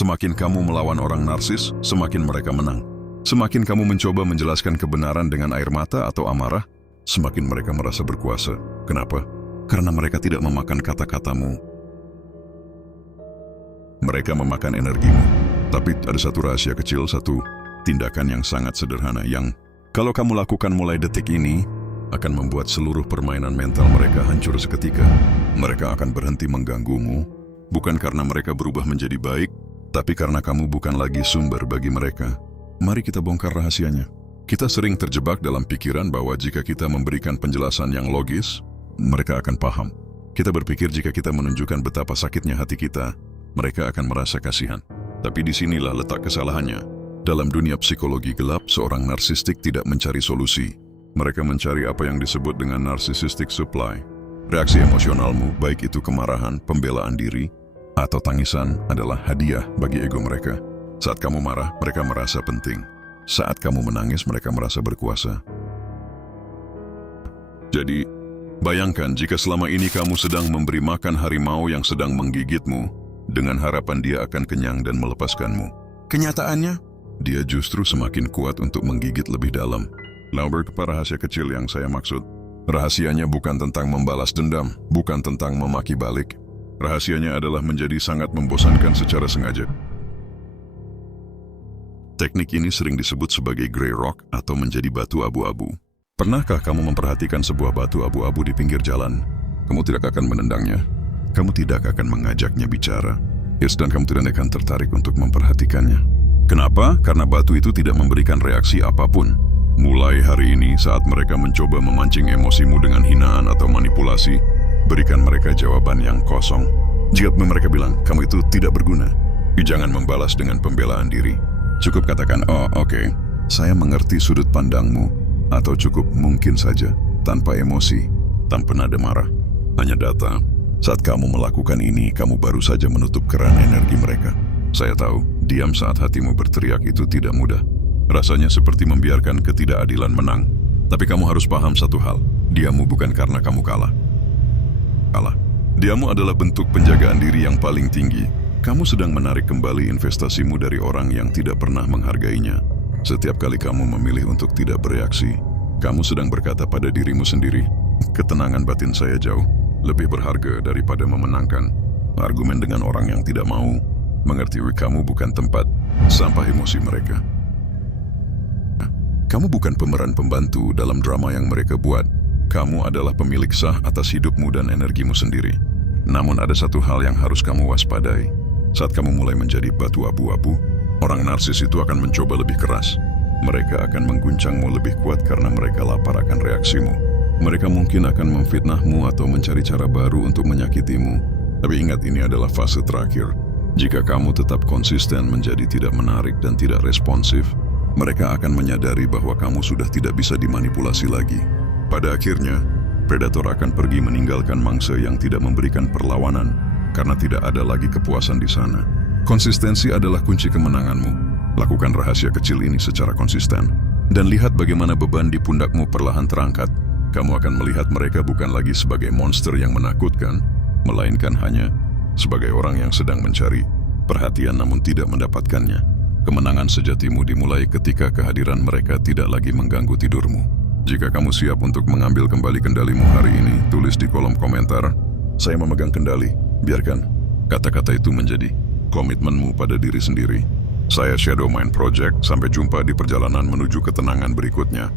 Semakin kamu melawan orang narsis, semakin mereka menang. Semakin kamu mencoba menjelaskan kebenaran dengan air mata atau amarah, semakin mereka merasa berkuasa. Kenapa? Karena mereka tidak memakan kata-katamu. Mereka memakan energimu. Tapi ada satu rahasia kecil, satu tindakan yang sangat sederhana yang kalau kamu lakukan mulai detik ini akan membuat seluruh permainan mental mereka hancur seketika. Mereka akan berhenti mengganggumu, bukan karena mereka berubah menjadi baik, tapi karena kamu bukan lagi sumber bagi mereka. Mari kita bongkar rahasianya. Kita sering terjebak dalam pikiran bahwa jika kita memberikan penjelasan yang logis, mereka akan paham. Kita berpikir jika kita menunjukkan betapa sakitnya hati kita, mereka akan merasa kasihan. Tapi disinilah letak kesalahannya. Dalam dunia psikologi gelap, seorang narsistik tidak mencari solusi. Mereka mencari apa yang disebut dengan narcissistic supply. Reaksi emosionalmu, baik itu kemarahan, pembelaan diri, atau tangisan, adalah hadiah bagi ego mereka. Saat kamu marah, mereka merasa penting. Saat kamu menangis, mereka merasa berkuasa. Jadi, bayangkan jika selama ini kamu sedang memberi makan harimau yang sedang menggigitmu, dengan harapan dia akan kenyang dan melepaskanmu. Kenyataannya, dia justru semakin kuat untuk menggigit lebih dalam. Lalu kepada rahasia kecil yang saya maksud. Rahasianya bukan tentang membalas dendam, bukan tentang memaki balik. Rahasianya adalah menjadi sangat membosankan secara sengaja. Teknik ini sering disebut sebagai grey rock atau menjadi batu abu-abu. Pernahkah kamu memperhatikan sebuah batu abu-abu di pinggir jalan? Kamu tidak akan menendangnya. Kamu tidak akan mengajaknya bicara. Dan kamu tidak akan tertarik untuk memperhatikannya. Kenapa? Karena batu itu tidak memberikan reaksi apapun. Mulai hari ini, saat mereka mencoba memancing emosimu dengan hinaan atau manipulasi, berikan mereka jawaban yang kosong. Jika mereka bilang, kamu itu tidak berguna, jangan membalas dengan pembelaan diri. Cukup katakan, oh oke, saya mengerti sudut pandangmu, atau cukup mungkin saja, tanpa emosi, tanpa nada marah, hanya data. Saat kamu melakukan ini, kamu baru saja menutup keran energi mereka. Saya tahu, diam saat hatimu berteriak itu tidak mudah. Rasanya seperti membiarkan ketidakadilan menang. Tapi kamu harus paham satu hal, diammu bukan karena kamu kalah. Diammu adalah bentuk penjagaan diri yang paling tinggi. Kamu sedang menarik kembali investasimu dari orang yang tidak pernah menghargainya. Setiap kali kamu memilih untuk tidak bereaksi, kamu sedang berkata pada dirimu sendiri, ketenangan batin saya jauh lebih berharga daripada memenangkan argumen dengan orang yang tidak mau mengerti kamu bukan tempat sampah emosi mereka. Kamu bukan pemeran pembantu dalam drama yang mereka buat. Kamu adalah pemilik sah atas hidupmu dan energimu sendiri. Namun ada satu hal yang harus kamu waspadai. Saat kamu mulai menjadi batu abu-abu, orang narsis itu akan mencoba lebih keras. Mereka akan mengguncangmu lebih kuat karena mereka lapar akan reaksimu. Mereka mungkin akan memfitnahmu atau mencari cara baru untuk menyakitimu. Tapi ingat, ini adalah fase terakhir. Jika kamu tetap konsisten menjadi tidak menarik dan tidak responsif, mereka akan menyadari bahwa kamu sudah tidak bisa dimanipulasi lagi. Pada akhirnya, predator akan pergi meninggalkan mangsa yang tidak memberikan perlawanan karena tidak ada lagi kepuasan di sana. Konsistensi adalah kunci kemenanganmu. Lakukan rahasia kecil ini secara konsisten dan lihat bagaimana beban di pundakmu perlahan terangkat. Kamu akan melihat mereka bukan lagi sebagai monster yang menakutkan, melainkan hanya sebagai orang yang sedang mencari perhatian namun tidak mendapatkannya. Kemenangan sejatimu dimulai ketika kehadiran mereka tidak lagi mengganggu tidurmu. Jika kamu siap untuk mengambil kembali kendalimu hari ini, tulis di kolom komentar, saya memegang kendali. Biarkan kata-kata itu menjadi komitmenmu pada diri sendiri. Saya Shadow Mind Project, sampai jumpa di perjalanan menuju ketenangan berikutnya.